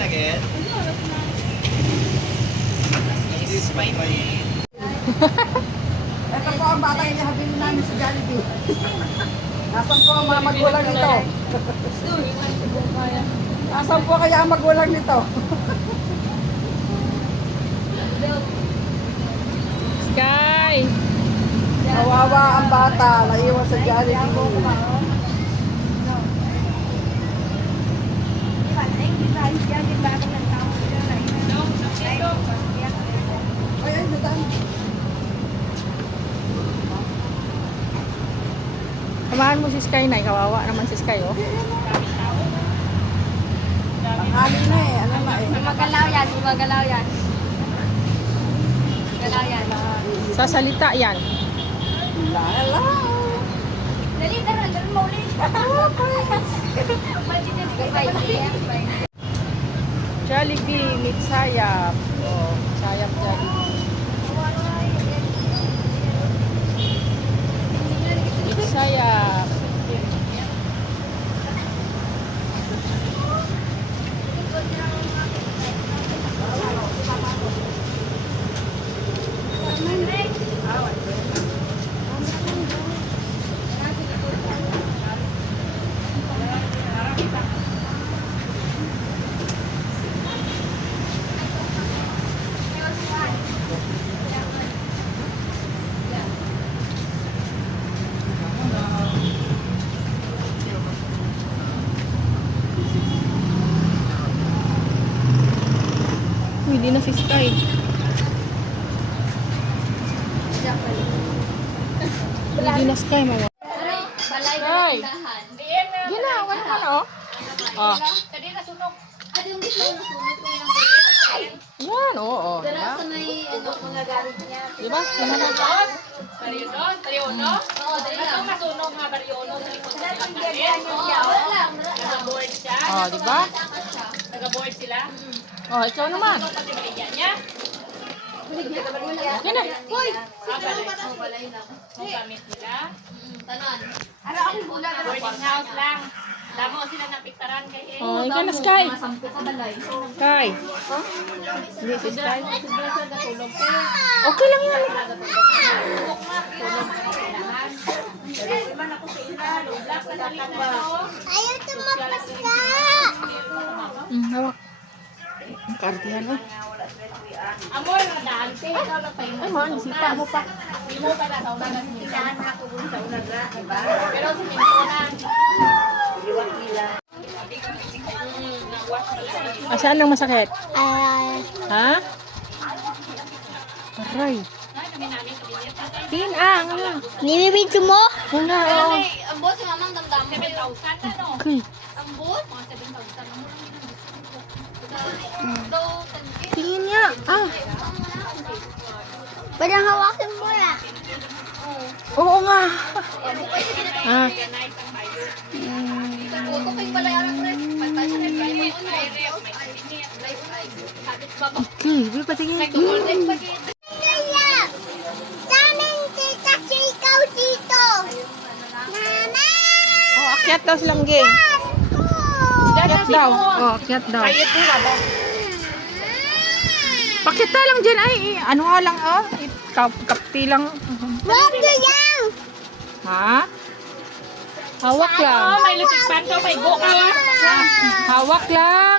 again? This is Ito po ang bata yung habili namin sa Jollibee. Nasaan po ang mga magulang nito? Nasaan po kaya ang magulang nito? Sky! Kawawa ang bata, naiwan sa Jollibee. Ay, madami. Samahan mo si Sky na, kawawa naman si Sky, oh. Tanghali na eh, ano na eh. Gumagalaw yan, gumagalaw yan. Galaw yan. Sasalita yan. Lala. Dali, tara, dali mo ulit. Jollibee, meet Sayap. Oh, Sayap Jollibee. Meet Sayap. Hindi na si Sky. Hindi na Sky, mama. Balay na Sky! tindahan. Ginawa naman, oh. Oh. Kadi na sunog. Adi yung gusto mo sunog ko yung Yan, oo. Dala Diba? sa may ano mga gamit niya. Diba? Baryono? Oo, dali lang. Ito masunog nga baryono sa likod ng ilang Oo, kalit. wala lang. Nag-board siya. Oh, diba? Nag-board sila. Oh, ikaw naman. Ito pati baligyan niya. Okay na. Hoy! Balay ang gamit nila. Tanan. Ara ang bula na Boarding house lang. Damo sila ng piktaran kay Oh, ikaw na Sky. Sampo ka balay. Sky. Hindi si Sky. Okay lang yan. Ayaw tumapas ka! Hawak. Ang kartihan, oh. Amor, dante. Ikaw na pa yung Ay, man, sipa mo pa. Hindi mo pa na sa una na sinintunan. Pero sinintunan. Saan ang masakit? Ha? Aray. Ang ano? Nilibidyo mo? Wala, oo. Ang boss, yung mamang damdam. 7,000 na, no? Okay. Ang boss? Mga 7,000 ang Tingin nga. Ah. Parang hawakin mo lang. Oo nga. Ah. Ito kayo pala yung rep. Pantay sa rep. Okay, di patingin. Oh, akyat daw silang game. Akyat daw. Oh, akyat daw. Pakita lang dyan. Ay, ano nga lang, oh. Kapti lang. Ha? Hawak lang. Oh, may lupit pan ka, may go ka, ha? Hawak lang.